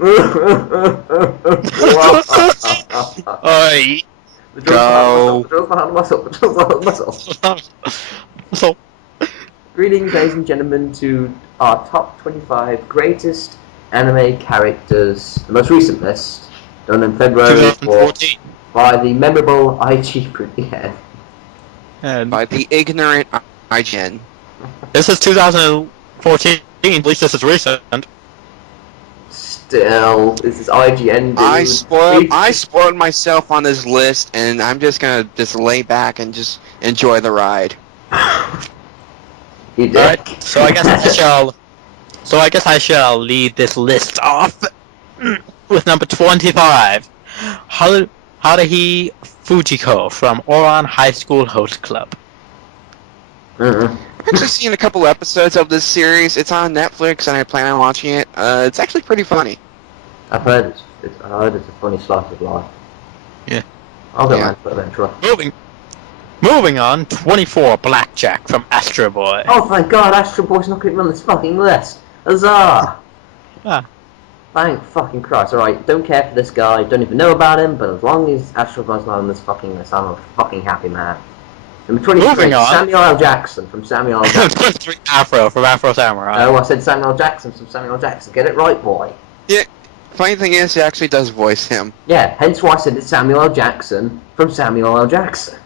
Oi, The drill's go. behind the muscle. The drill's behind the muscle. So, Greetings, ladies and gentlemen, to our top 25 greatest anime characters, the most recent list, done in February 2014. by the memorable IGN. And By the ignorant IGN. this is 2014. At least this is recent. Still, this is IGN. Dude. I spoiled myself on this list, and I'm just gonna lay back and just enjoy the ride. You did. Alright, so I guess I shall lead this list off with number 25. Haruhi Fujiko from Oran High School Host Club. Mm-mm. I've actually seen a couple episodes of this series. It's on Netflix, and I plan on watching it. It's actually pretty funny. I've heard it's a funny slice of life. Yeah. I'll go Yeah. around for eventually. Moving on, 24, Blackjack from Astro Boy. Oh, thank God, Astro Boy's not going to be on this fucking list. Huzzah! Ah. Thank fucking Christ. Alright, don't care for this guy, don't even know about him, but as long as Astro Boy's not on this fucking list, I'm a fucking happy man. Number 23, Moving on. Samuel L. Jackson from Samuel L. Jackson. 23, Afro from Afro Samurai. No, I said Samuel L. Jackson from Samuel L. Jackson. Get it right, boy. Yeah. Funny thing is, he actually does voice him. Yeah, hence why I said it's Samuel L. Jackson from Samuel L. Jackson.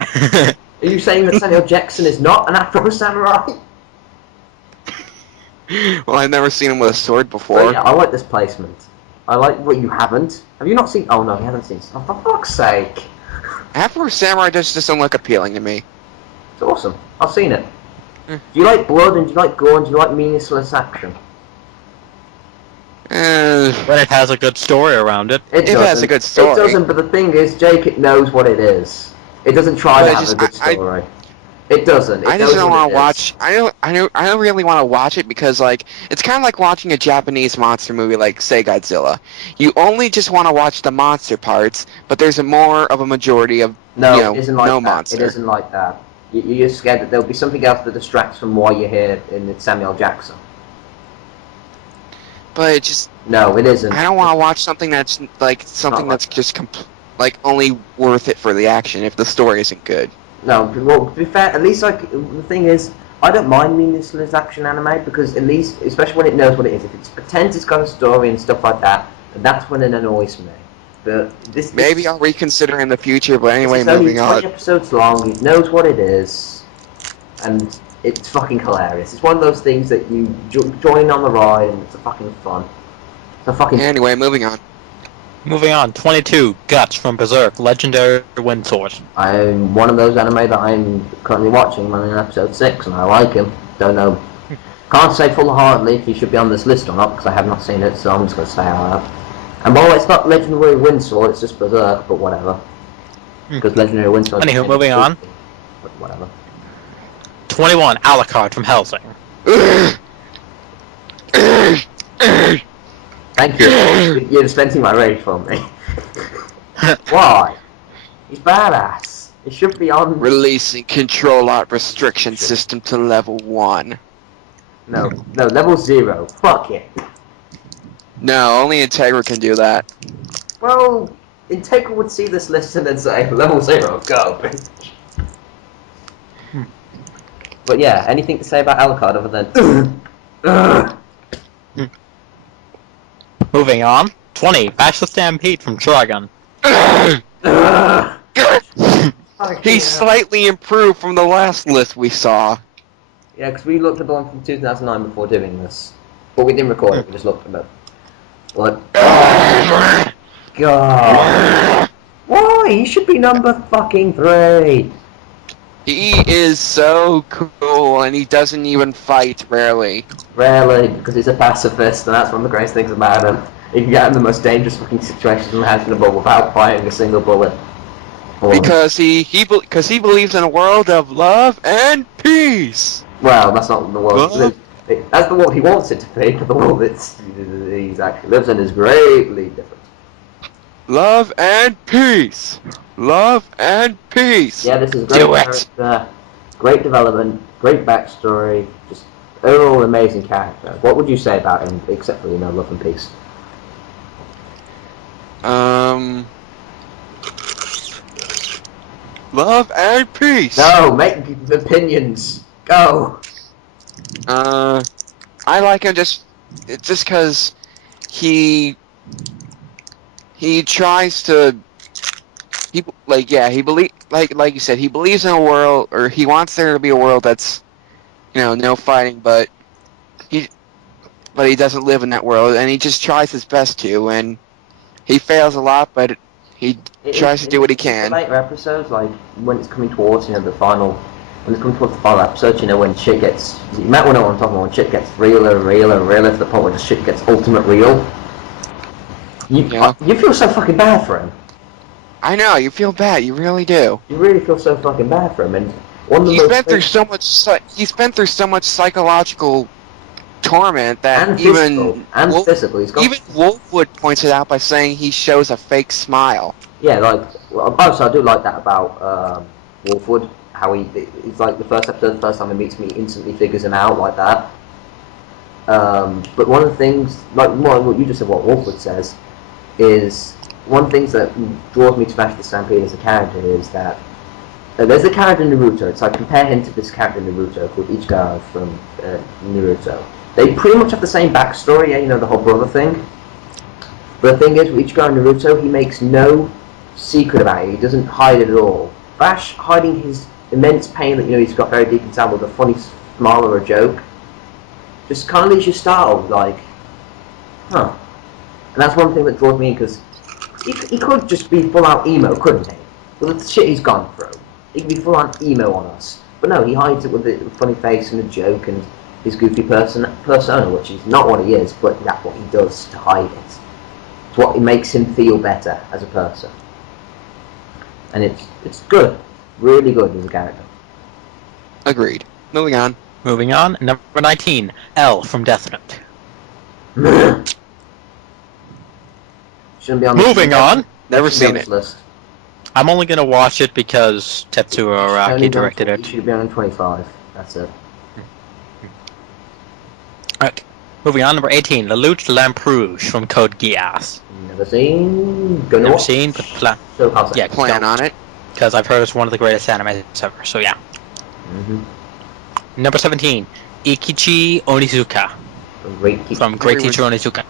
Are you saying that Samuel Jackson is not an Afro Samurai? Well, I've never seen him with a sword But before. yeah, I like this placement. I like what you haven't. Have you not seen? Oh no, you haven't seen. Oh, for fuck's sake! Afro Samurai just doesn't look appealing to me. It's awesome. I've seen it. Hmm. Do you like blood and do you like gore and do you like meaningless action? But it has a good story around it. It has a good story. It doesn't, but the thing is, Jake, it knows what it is. It doesn't try to have a good story. It doesn't. I just don't want to watch. I don't really want to watch it because like it's kind of like watching a Japanese monster movie like say Godzilla. You only just want to watch the monster parts, but there's a more of a majority of No, it isn't like no that. monster. It isn't like that. You're scared that there'll be something else that distracts from why you're here in Samuel Jackson. But it just No, it isn't. I don't want to watch something that's like something like that's just like only worth it for the action if the story isn't good. No, well, to be fair, at least like the thing is, I don't mind meaningless action anime because at least, especially when it knows what it is, if it pretends it's got a story and stuff like that, that's when it annoys me. But this Maybe I'll reconsider in the future. But anyway, it's only moving 20 on. episodes long. It knows what it is, and it's fucking hilarious. It's one of those things that you join on the ride, and it's a fucking fun. It's a fucking. Anyway, moving on. Moving on, 22, Guts from Berserk, Legendary Wind Sword. I'm one of those anime that I'm currently watching. I'm in episode 6, and I like him. Don't know. Can't say full-heartedly if he should be on this list or not, because I have not seen it, so I'm just going to say that. And well, it's not Legendary Wind Sword, it's just Berserk, but whatever. Because Legendary Wind Sword... Anywho, moving on. But whatever. 21, Alucard from Hellsing. Thank you. You're dispensing my rage for me. Why? He's badass. He should be on... Releasing control art restriction system to level 1. No, level 0. Fuck it. No, only Integra can do that. Well, Integra would see this list and then say, level 0, go, bitch. But yeah, anything to say about Alucard other than... Moving on, 20, Bash the Stampede from Trigun. He's slightly improved from the last list we saw. Yeah, because we looked at the one from 2009 before doing this. But we didn't record it, we just looked at it. What? God. Why? He should be number fucking 3. He is so cool, and he doesn't even fight, rarely. Rarely, because he's a pacifist, and that's one of the greatest things about him. He can get in the most dangerous fucking situations imaginable without firing a single bullet. Because he believes in a world of love and peace. Well, that's not the world. That's the world he wants it to be, but the world he actually lives in is greatly different. Love and peace. Love and peace. Yeah, this is a great character, great development, great backstory, just overall amazing character. What would you say about him, except for, love and peace? Love and peace. No, make opinions. Go. I like him just because he tries to. He he you said, he believes in a world, or he wants there to be a world that's, no fighting, but he doesn't live in that world, and he just tries his best to, and he fails a lot, but he tries to do what he can. The later episodes, like when it's coming towards, the final, when it's coming towards the final episode, when shit gets, you might know what I'm talking about, when shit gets realer and realer and realer to the point where the shit gets ultimate real. You feel so fucking bad for him. I know, you feel bad, you really do. You really feel so fucking bad for him, and he's been through so much psychological torment that and even physical. Even Wolfwood points it out by saying he shows a fake smile. Yeah, also I do like that about Wolfwood, how he's like the first time he meets me, he instantly figures him out like that. But one of the things, like what you just said, what Wolfwood says, is one of the things that draws me to Smash the Stampede as a character is that there's a character in Naruto. It's like, compare him to this character in Naruto called Ichigo from Naruto. They pretty much have the same backstory, the whole brother thing. But the thing is, with Ichigo and Naruto, he makes no secret about it. He doesn't hide it at all. Bash hiding his immense pain that he's got very deep inside with a funny smile or a joke, just kind of leaves you startled, like, huh. And that's one thing that draws me in, because he could just be full out emo, couldn't he? With the shit he's gone through, he could be full on emo on us. But no, he hides it with a funny face and a joke and his goofy persona, which is not what he is, but that's what he does to hide it. It's what makes him feel better as a person. And it's good. Really good as a character. Agreed. Moving on. Number 19, L from Death Note. Shouldn't be on. Moving on. Never seen it. List. I'm only gonna watch it because Tetsuo Araki directed it. It should be on 25. That's it. Alright. Moving on, number 18, La Lutte Lamperouge from Code Geass. Never seen. Never seen, but plan on it. Because I've heard it's one of the greatest animes ever, so yeah. Number 17, Ikichi Onizuka from Great Teacher Onizuka.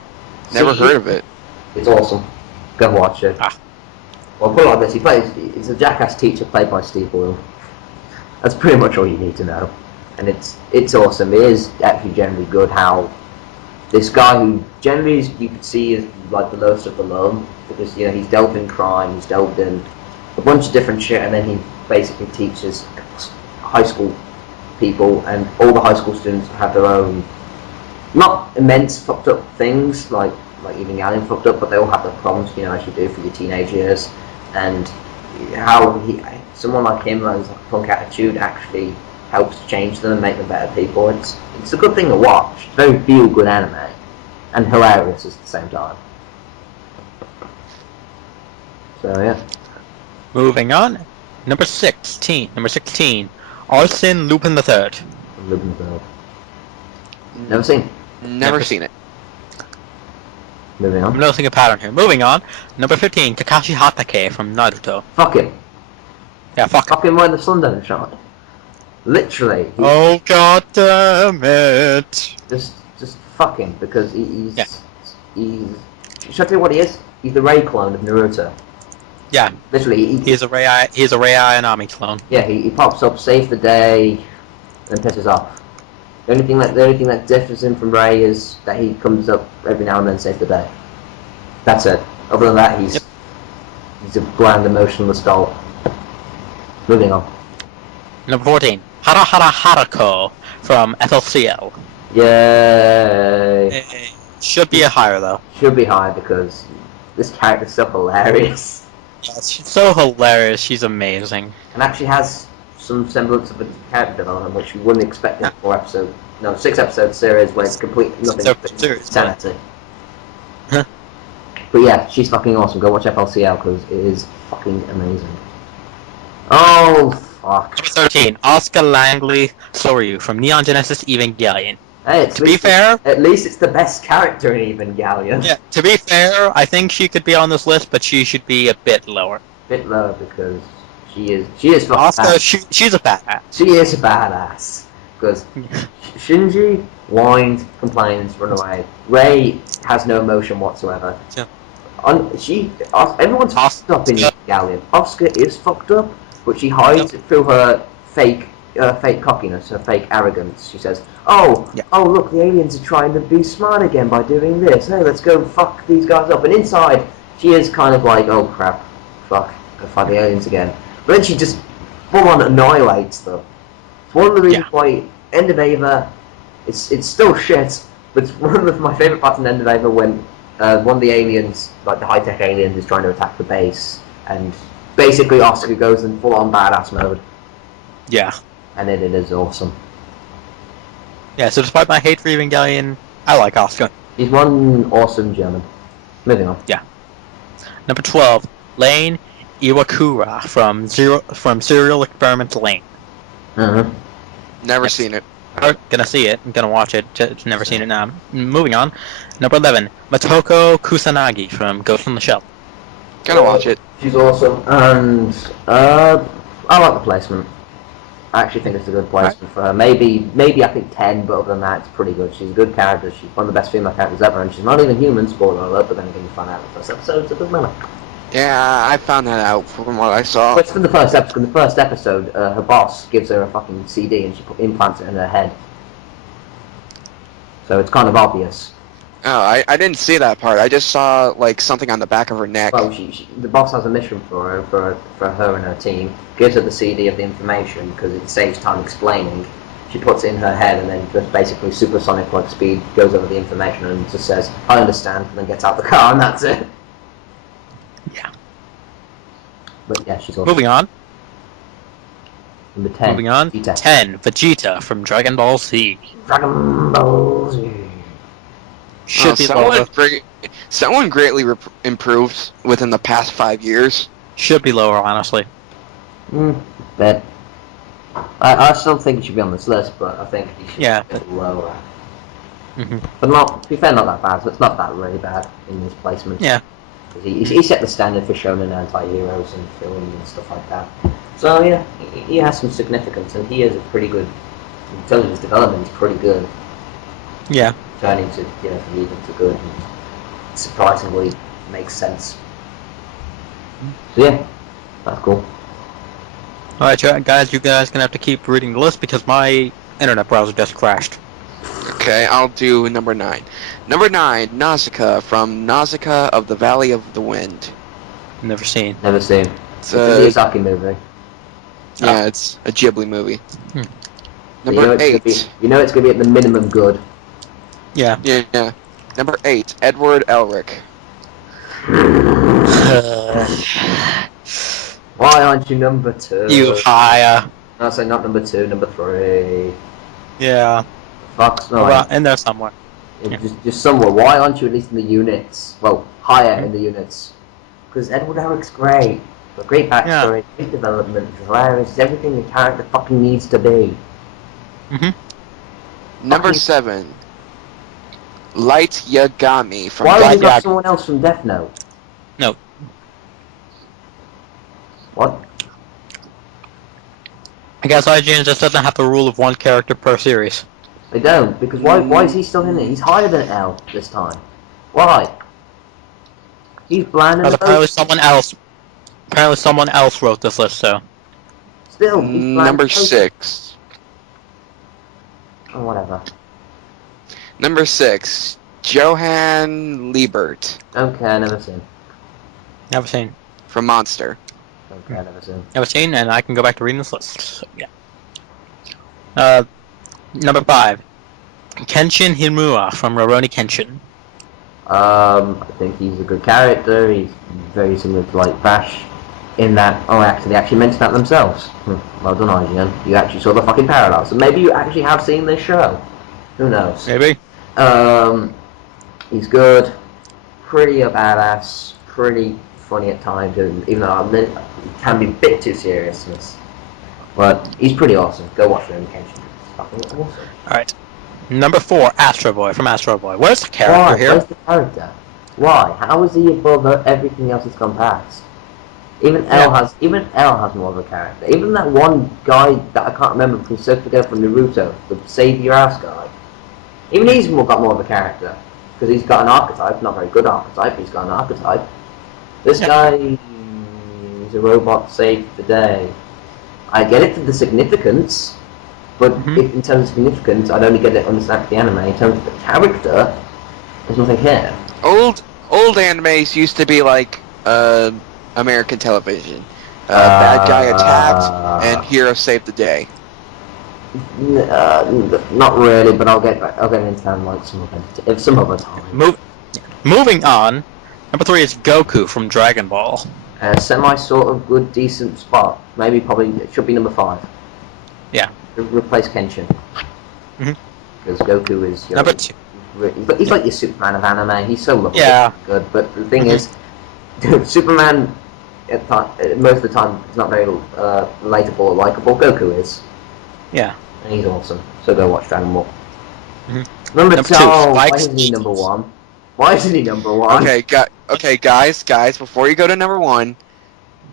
Never heard of it. It's awesome. Go watch it. Well, put it like this: he's a jackass teacher played by Steve Boyle. That's pretty much all you need to know, and it's awesome. It is actually generally good how this guy, who generally you could see is like the lowest of the low, because he's delved in crime, he's delved in a bunch of different shit, and then he basically teaches high school people, and all the high school students have their own, not immense fucked up things like even Alien fucked up, but they all have their problems, as you do for your teenage years, and how someone like him who has a punk attitude actually helps change them and make them better people. It's a good thing to watch. It's very feel good anime and hilarious at the same time. So yeah. Moving on, number 16, Arsene Lupin III. Lupin III. Never seen. Never seen it. Moving on. I'm noticing a pattern here. Moving on, number 15, Kakashi Hatake from Naruto. Fuck him. Yeah, fuck him. Fuck him when the sun doesn't shine. Literally. Oh god damn it! Just fuck him, because he's. Should I tell you what he is? He's the Ray clone of Naruto. Yeah. Literally. He's a Ray Ayanami clone. Yeah, he pops up, saves the day, and pisses off. The only thing that differs him from Ray is that he comes up every now and then, saves the day. That's it. Other than that, he's a bland, emotionless doll. Moving on. Number 14, Hara Hara Harako from FLCL. Yay! Should be a higher though. Should be high because this character's so hilarious. Yes, she's so hilarious. She's amazing. And actually has some semblance of a character development, which you wouldn't expect in a 6 episode series where it's complete nothing but insanity. But yeah, she's fucking awesome. Go watch FLCL because it is fucking amazing. Oh fuck. Number 13, Oscar Langley Soryu from Neon Genesis Evangelion. Hey, To be fair, at least it's the best character in Evangelion. yeah. To be fair, I think she could be on this list, but she should be a bit lower. Bit low because she is fucking Oscar, bad. she's a badass. She is a badass because Shinji whines, complains, run away. Rei has no emotion whatsoever. Yeah. Everyone's fucked up in Evangelion. Oscar is fucked up, but she hides it through her fake cockiness, her fake arrogance. She says, "Oh, look, the aliens are trying to be smart again by doing this. Hey, let's go fuck these guys up." And inside, she is kind of like, "Oh crap, fuck, go fight the aliens again." But then she just full on annihilates them. It's one of the reasons why End of Ava, it's still shit, but it's one of my favourite parts in End of Ava when one of the aliens, like the high-tech aliens, is trying to attack the base, and basically Oscar goes in full-on badass mode. Yeah. And it is awesome. Yeah, so despite my hate for Evangelion, I like Oscar. He's one awesome German. Moving on. Yeah. Number 12, Lane Iwakura from Serial Experiment Lane. Never seen it. I'm gonna see it. I'm gonna watch it. Just never seen it now. Moving on. Number 11, Matoko Kusanagi from Ghost in the Shell. Gonna watch it. She's awesome, and I like the placement. I actually think it's a good placement for her. Maybe I think 10, but other than that, it's pretty good. She's a good character. She's one of the best female characters ever, and she's not even human. Spoiler alert! But then again, you find out in the first episode, so it doesn't matter. Yeah, I found that out from what I saw. But it's from the first episode. In the first episode, her boss gives her a fucking CD, and she implants it in her head. So it's kind of obvious. Oh, I didn't see that part. I just saw like something on the back of her neck. Well, the boss has a mission for her and her team. Gives her the CD of the information because it saves time explaining. She puts it in her head and then just basically supersonic like speed goes over the information and just says, "I understand," and then gets out the car and that's it. Yeah. But yeah, she's awesome. Moving on. Number 10. Moving on. Vegeta. 10, Vegeta from Dragon Ball Z. Dragon Ball Z. Should be lower. Someone greatly improved within the past 5 years. Should be lower, honestly. Bet. I still think it should be on this list, but I think it should be lower. But not, to be fair, not that bad. So it's not that really bad in his placement. Yeah. He set the standard for shonen anti-heroes and films and stuff like that. So yeah, he has some significance, and he is a pretty good. In terms of his development, he's pretty good. Yeah. Turning to from evil to good, and surprisingly makes sense. So yeah, that's cool. Alright, guys, you guys gonna have to keep reading the list because my internet browser just crashed. Okay, I'll do number 9. Number 9, Nausicaa from Nausicaa of the Valley of the Wind. Never seen. Never seen. It's a Miyazaki movie. Yeah, it's a Ghibli movie. So Number 8. You know it's gonna be at the minimum good. Yeah. Yeah. Number 8, Edward Elric. Why aren't you number 2? You higher. No, so not number 2, number 3. Yeah. Fuck's no. Well, in there somewhere. Just somewhere. Why aren't you at least in the units? Well, higher in the units. Because Edward Elric's great. A great backstory, great development, hilarious, everything the character fucking needs to be. Number 7, Light Yagami from Why Death is it not Note. someone else from Death Note? No. What? I guess IGN just doesn't have the rule of one character per series. They don't, because why is he still in it? He's higher than L this time. Why? He's bland and Apparently someone else wrote this list, so. Still, he's bland. Number 6. Oh, whatever. Number 6, Johann Liebert Okay, never seen. Never seen. from Monster. Okay, never seen. Never seen, and I can go back to reading this list. So, yeah. Number 5. Kenshin Himura from Rurouni Kenshin. I think he's a good character. He's very similar to like Bash in that. Oh, actually, they actually mentioned that themselves. Well done, IGN. You actually saw the fucking parallels. So maybe you actually have seen this show. Who knows? Maybe. He's good. Pretty a badass. Pretty funny at times, even though it can be a bit too serious. But he's pretty awesome. Go watch Rurouni Kenshin. It's fucking awesome. Alright. Number 4, Astro Boy from Astro Boy. Where's the character Why? here? Where's the character? Why? How is he above everything else that's gone past? Even L has more of a character. Even that one guy that I can't remember from Sofia from Naruto, the Save Your Ass guy. Even he's got more of a character because he's got an archetype, not a very good archetype. But he's got an archetype. This guy is a robot saved the day. I get it for the significance, but if, in terms of significance, I'd only get it understand the anime. In terms of the character, there's nothing here. Old animes used to be like American television. Bad guy attacked and hero saved the day. Not really, but I'll get into that like some other time. Moving on, number 3 is Goku from Dragon Ball. Semi sort of good, decent spot. Maybe probably it should be number 5. Yeah. Replace Kenshin. Because Goku is number 2. But he's like your Superman of anime. He's so lovely. Yeah. Good. But the thing is, Superman most of the time is not very relatable or likable. Goku is. Yeah. And he's awesome. So go watch Dragon Ball. Number 2, why isn't he number 1? Why isn't he number 1? Okay, guys, before you go to number 1,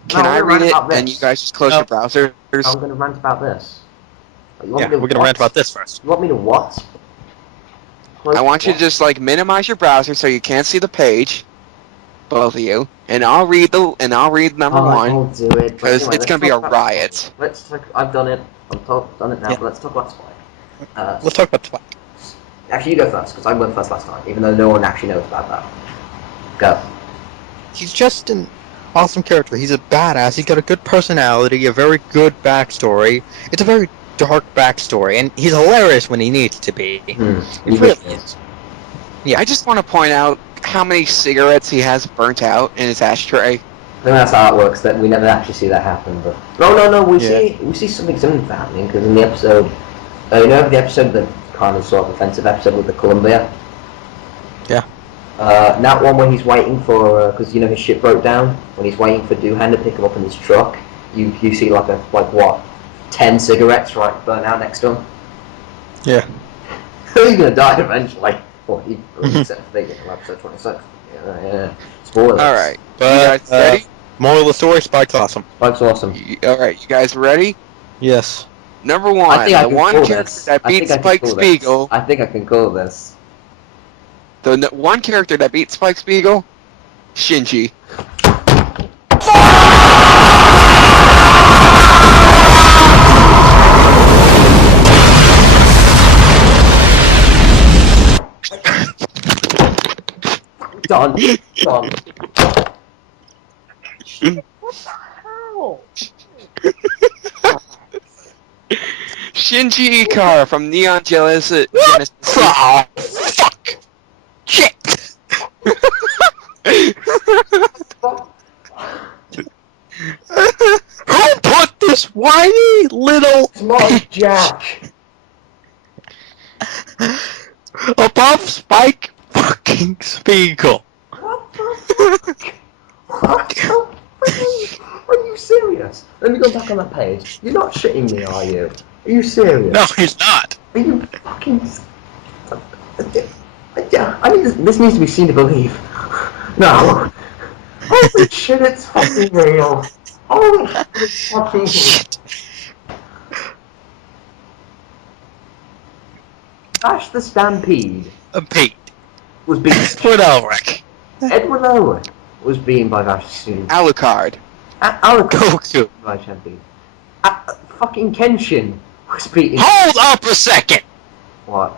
can I read it and you guys just close your browsers? I'm going to rant about this. Yeah, we're going to rant about this first. You want me to what? I want you to just like minimize your browser so you can't see the page, both of you, and I'll read number 1 I'll do it because it's gonna be a riot. I've done it. Done it now. But let's talk about Spike. Let's talk about Spike. Actually, you go first because I went first last time, even though no one actually knows about that. Go. He's just an awesome character. He's a badass. He's got a good personality, a very good backstory. It's a very dark backstory, and he's hilarious when he needs to be. He really is. Yeah. I just want to point out how many cigarettes he has burnt out in his ashtray. I think that's how it works. That we never actually see that happen. But no, we see something similar happening because in the episode, you know, the episode, the kind of sort of offensive episode with the Columbia. Yeah. That one when he's waiting for because you know his ship broke down. When he's waiting for Doohan to pick him up in his truck, you see like 10 cigarettes right burn out next to him. Yeah. He's gonna die eventually. Well, except for episode 26. Yeah. Spoilers. Alright. But, you guys ready? Moral of the story, Spike's awesome. Spike's awesome. Alright, you guys ready? Yes. Number 1, the one character that beats Spike Spiegel. I think I can call this. The one character that beats Spike Spiegel? Shinji. Done. What the hell? Shinji Ikara from Neon Genesis. Oh, fuck! Shit! Who put this whiny little Smart Jack above Spike fucking Spiegel? What the fuck? Are you serious? Let me go back on that page. You're not shitting me, are you? Are you serious? No, he's not. Are you fucking... I mean, this needs to be seen to believe. No. Holy shit, it's fucking real. Holy shit, it's fucking Shit. Ash the Stampede Pete. was being... Edward Elric. Edward Elric was being by Vash the Stampede. Alucard. Goku. By Stampede. Fucking Kenshin was beating... Hold up a second. What?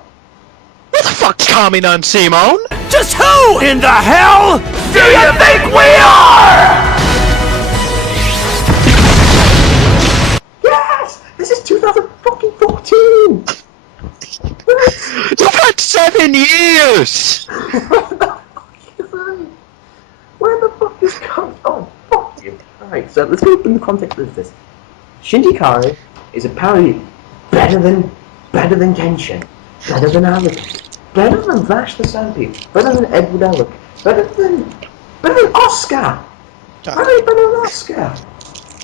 Where the fuck's Tommy Nunn Simone? Just who in the hell do you think we are? Yes! This is 2014! You've had 7 years! Where the fuck is come? Oh, fuck you. Alright, so let's go in the context of this. Shinji Ikari is apparently better than Kenshin, better than Anakin, better than Vash the Stampede, better than Edward Elric, better than Oscar! Better than Oscar!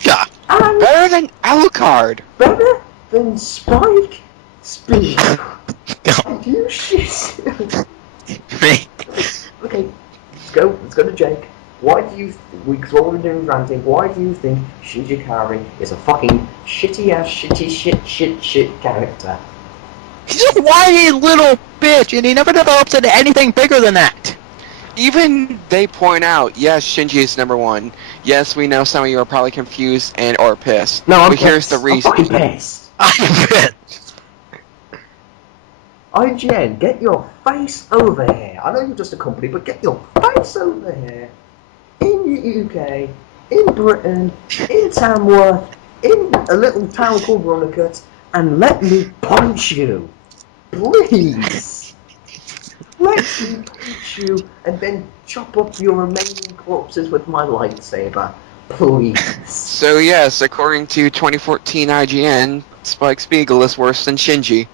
Yeah. And Better than Alucard. better than Spike Spiegel. Are you shit? Me. Okay, let's go to Jake. Why do you, because what we're doing is ranting, why do you think Shinji Kari is a fucking shitty ass, shit character? He's a whiny little bitch, and he never develops into anything bigger than that. Even they point out, yes, Shinji is number one. Yes, we know some of you are probably confused and or pissed. No, I'm but here's pissed. the reason. I'm fucking pissed. I bet. IGN, get your face over here. I know you're just a company, but get your face over here. In the UK, in Britain, in Tamworth, in a little town called Runnicott, and let me punch you. Please. Let me punch you and then chop up your remaining corpses with my lightsaber. Please. So yes, according to 2014 IGN, Spike Spiegel is worse than Shinji.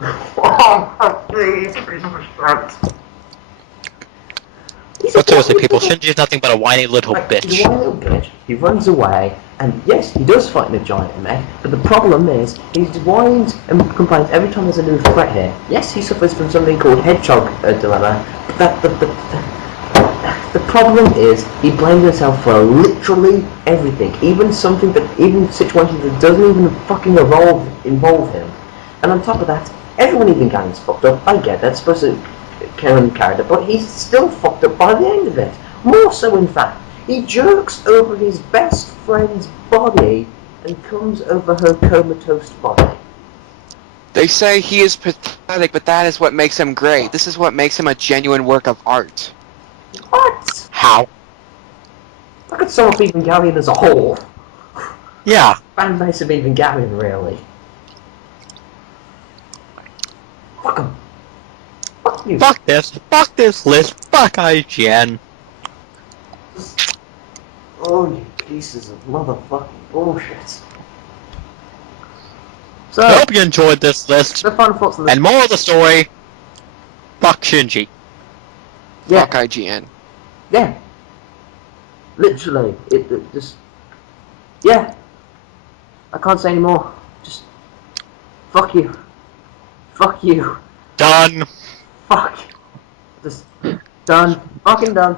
Oh, please. But seriously, people, Shinji's nothing but a whiny little He's bitch. a whiny little bitch. He runs away, and yes, he does fight in a giant mech. But the problem is, he whines and complains every time there's a new threat here. Yes, he suffers from something called hedgehog dilemma. But the problem is, he blames himself for literally everything, even situations that doesn't even fucking involve him. And on top of that, everyone even gets fucked up. I get that's supposed to kill him character, but he's still fucked up by the end of it. More so, in fact, he jerks over his best friend's body and comes over her comatose body. They say he is pathetic, but that is what makes him great. This is what makes him a genuine work of art. What? How? Look at some of Evangelion as a whole. Yeah. Fan base of Evangelion, really. Fuck him. Fuck you. Fuck this list, fuck IGN. Oh, you pieces of motherfucking bullshit. I So, hope you enjoyed this list. the final thoughts on this. And more of the story, fuck Shinji. Yeah, Fuck IGN. yeah. Literally, it just. Yeah. I can't say anymore. Just. Fuck you. Fuck you. Done. Fuck. Just. Done. Fucking done.